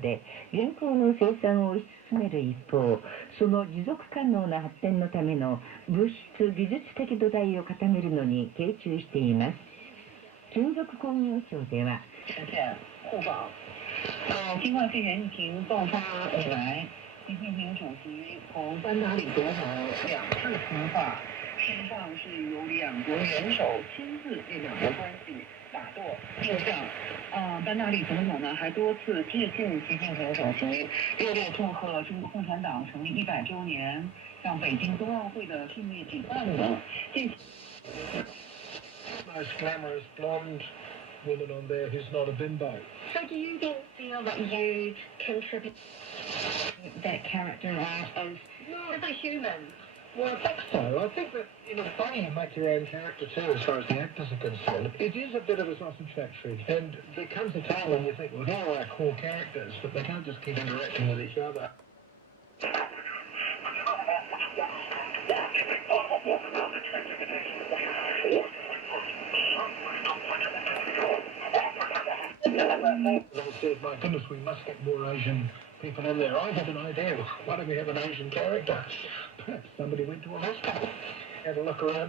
で現行の生産を推し進める一方、その持続可能な発展のための物質技術的土台を固めるのに傾注しています。金属工業省では新冠肺炎疫情爆发以来，习近平主席同班达里总统2次通话，事实上是由两国元首亲自为两国关系打舵，并向班达里总统呢还多次致敬习近平主席，热烈祝贺中国共产党成立100周年，让北京冬奥会的顺利举办等。Most glamorous blonde woman on there who's not a bimbo. So do you feel that you contribute that character as a human? Well, I think so. I think that, it's funny you make your own character too as far as the actors are concerned. It is a bit of a sausage factory. And there comes a time when you think, well, here are our core characters, but they can't just keep interacting with each other. I said, my goodness, we must get more Asian people in there. I had an idea. Why don't we have an Asian character? Perhaps somebody went to a hospital, had a look around and